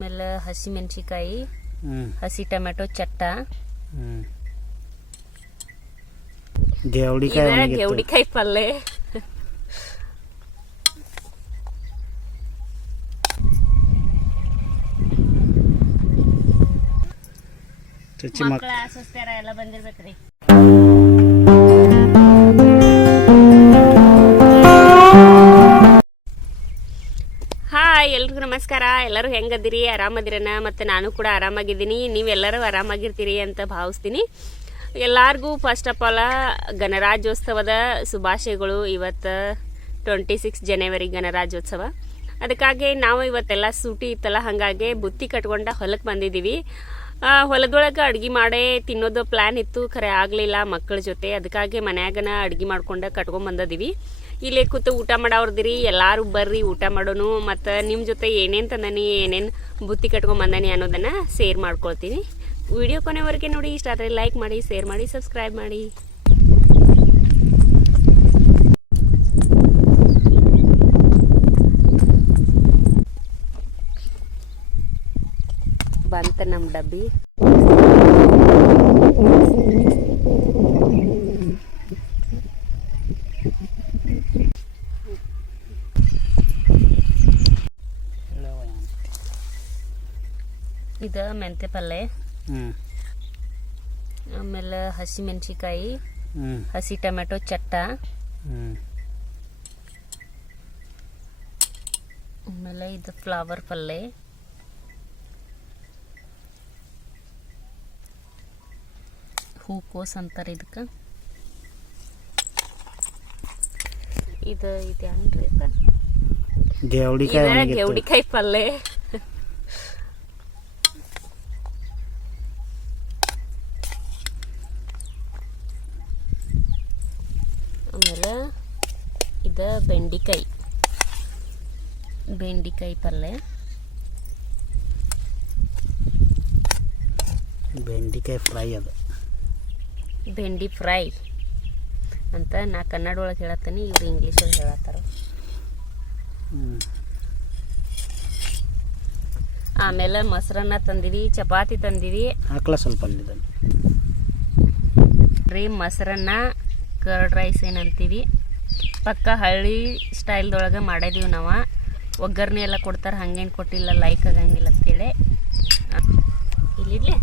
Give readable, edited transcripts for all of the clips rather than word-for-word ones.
ಆಮೇಲೆ ಹಸಿ ಮೆಣಸಿಕಾಯಿ, ಹಸಿ ಟೊಮೆಟೊ ಚಟ್ಟ, ಗೆವಡಿಕಾಯಿ ಪಲ್ಲೆ, ಮಕ್ಕಳ ಸುಸ್ತಾರ ಎಲ್ಲ ಬಂದಿರ್ಬೇಕ್ರಿ. ಹಾಯ್, ಎಲ್ರಿಗೂ ನಮಸ್ಕಾರ. ಎಲ್ಲರೂ ಹೆಂಗದಿರಿ? ಆರಾಮದಿರನ? ಮತ್ತು ನಾನು ಕೂಡ ಆರಾಮಾಗಿದ್ದೀನಿ. ನೀವೆಲ್ಲರೂ ಆರಾಮಾಗಿರ್ತೀರಿ ಅಂತ ಭಾವಿಸ್ತೀನಿ. ಎಲ್ಲರಿಗೂ ಫಸ್ಟ್ ಆಫ್ ಆಲ್ ಗಣರಾಜ್ಯೋತ್ಸವದ ಶುಭಾಶಯಗಳು. ಇವತ್ತು 26 ಜನವರಿ ಗಣರಾಜ್ಯೋತ್ಸವ. ಅದಕ್ಕಾಗಿ ನಾವು ಇವತ್ತೆಲ್ಲ ಸೂಟಿ ಇತ್ತಲ್ಲ, ಹಾಗಾಗಿ ಬುತ್ತಿ ಕಟ್ಕೊಂಡ ಹೊಲಕ್ಕೆ ಬಂದಿದ್ದೀವಿ. ಹೊಲದೊಳಗೆ ಅಡುಗೆ ಮಾಡೇ ತಿನ್ನೋದು ಪ್ಲ್ಯಾನ್ ಇತ್ತು, ಖರೆ ಆಗಲಿಲ್ಲ ಮಕ್ಕಳ ಜೊತೆ. ಅದಕ್ಕಾಗಿ ಮನ್ಯಾಗನ ಅಡುಗೆ ಮಾಡ್ಕೊಂಡು ಕಟ್ಕೊಂಡ್ಬಂದಿದ್ದೀವಿ. ಇಲ್ಲೇ ಕೂತು ಊಟ ಮಾಡೋರ್ದಿರಿ, ಎಲ್ಲರೂ ಬರ್ರಿ ಊಟ ಮಾಡೋನು. ಮತ್ತು ನಿಮ್ಮ ಜೊತೆ ಏನೇನು ತಂದನಿ, ಏನೇನು ಬುತ್ತಿ ಕಟ್ಕೊಂಡ್ಬಂದನಿ ಅನ್ನೋದನ್ನು ಶೇರ್ ಮಾಡ್ಕೊಳ್ತೀನಿ. ವಿಡಿಯೋ ಕೊನೆವರೆಗೆ ನೋಡಿ. ಇಷ್ಟ ಆದರೆ ಲೈಕ್ ಮಾಡಿ, ಶೇರ್ ಮಾಡಿ, ಸಬ್ಸ್ಕ್ರೈಬ್ ಮಾಡಿ. ಬಂತ ನಮ್ಮ ಡಬ್ಬಿ. ಇದು ಮೆಂತೆ ಪಲ್ಲೆ, ಆಮೇಲೆ ಹಸಿ ಮೆಣಸಿಕಾಯಿ, ಹಸಿ ಟೊಮೆಟೊ ಚಟ್ಟ, ಆಮೇಲೆ ಇದು ಫ್ಲವರ್ ಪಲ್ಲೆ, ಹೂಕೋಸ್ ಅಂತಾರೆ ಇದಕ್ಕೆ. ಇದು ಏನ್ರಿ ಗೆವಡಿಕಾಯಿ ಪಲ್ಲೆ. ಆಮೇಲೆ ಇದು ಬೆಂಡಿಕಾಯಿ ಪಲ್ಲೆ, ಬೆಂಡಿಕಾಯಿ ಫ್ರೈ. ಅದು ಬೆಂಡಿ ಫ್ರೈ ಅಂತ ನಾ ಕನ್ನಡ ಒಳಗೆ ಹೇಳತ್ತೀನಿ, ಇವ್ರು ಇಂಗ್ಲೀಷಲ್ಲಿ ಹೇಳತ್ತಾರ. ಆಮೇಲೆ ಮೊಸರನ್ನ ತಂದಿವಿ, ಚಪಾತಿ ತಂದಿವಿ. ಹಾಕ್ಲ ಸ್ವಲ್ಪ ರೀ ಮೊಸರನ್ನ, ಕರ್ಡ್ ರೈಸ್ ಏನಂತೀವಿ. ಪಕ್ಕ ಹಳ್ಳಿ ಸ್ಟೈಲ್ದೊಳಗೆ ಮಾಡಿದೀವಿ ನಾವು. ಒಗ್ಗರಣೆ ಎಲ್ಲ ಕೊಡ್ತಾರೆ, ಹಂಗೇನು ಕೊಟ್ಟಿಲ್ಲ, ಲೈಕ್ ಆಗಂಗಿಲ್ಲ ಅಂತೇಳಿ. ಇಲ್ಲಿಡ್ಲೆ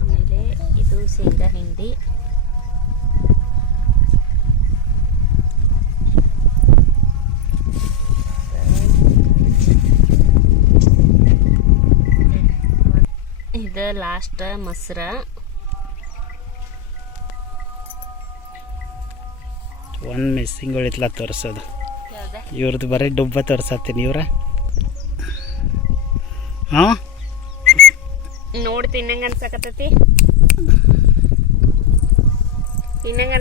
ಆಮೇಲೆ ಇದು ಶೇಂಗಾ ಹಿಂಡಿ, ಇದು ಲಾಸ್ಟ್ ಮೊಸರ. ಒಂದು ಮಿಸ್ಸಿಂಗ್ ಉಳಿತ್ಲ ತೋರಿಸೋದು. ಇವ್ರದ್ದು ಬರೀ ಡುಬ್ಬ ತೋರ್ಸತ್ತೀನಿ. ಇವ್ರ ನೋಡಿ ತಿನ್ನಂಗ ಅನ್ಸಕತ್ತೈತಿ. ತಿನ್ನಂಗ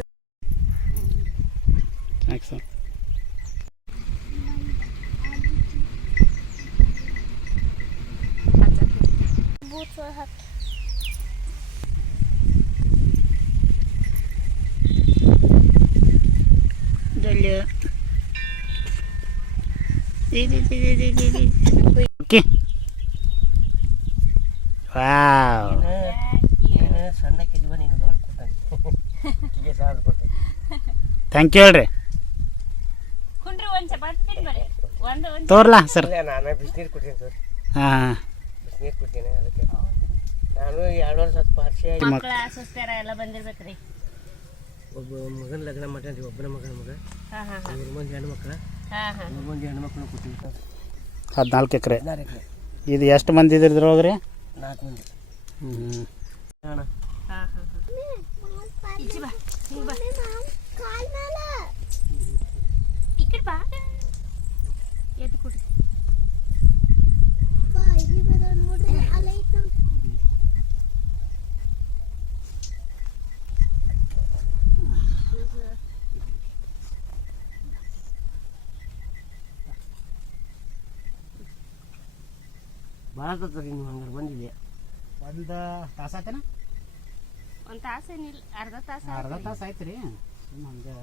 ಥ್ಯಾಂಕ್ ಯು ಹೇಳ್ರಿ. ತೋರ್ಲಾ ಸರ್? ನಾನು ಬಿಸಿನೀರು ಕುಡ್ತೀನಿ ಸರ್. ಹಾಂ, ಬಿಸಿನೀರು ಕುಡ್ತೀನಿ. ಅದಕ್ಕೆ ನಾನು 2 ವರ್ಷ ಮಕ್ಕಳ ಸುಸ್ತಾರ ಎಲ್ಲ ಬಂದಿರ್ಬೇಕ್ರಿ. ಒಬ್ಬ ಮಗನ ಲಗ್ನ ಮಾಡ್ರಿ, ಒಬ್ಬನ ಮಗ 3 ಮಂದಿ ಹೆಣ್ಮಕ್ಳು, 3 ಮಂದಿ ಹೆಣ್ಮಕ್ಳು ಕೊಡ್ತೀನಿ ಸರ್. 14 ಎಕರೆ. 14 ಎಕರೆ. ಇದು ಎಷ್ಟು ಮಂದಿ ಇದ್ರೊಳಗೆ ರೀ? 4 ಮಂದಿ. ಅಣ್ಣ ಭಾಳ ತರ್ತದೆ. ನೀವು ಹಂಗಾರೆ ಬಂದಿದೆ ಒಂದು ತಾಸು ಆಯ್ತೇನ? ಒಂದು ತಾಸೇನಿಲ್ಲ, ಅರ್ಧ ತಾಸು ಆಯ್ತು ರೀ. ಸುಮ್ಮ ಹಂಗೆ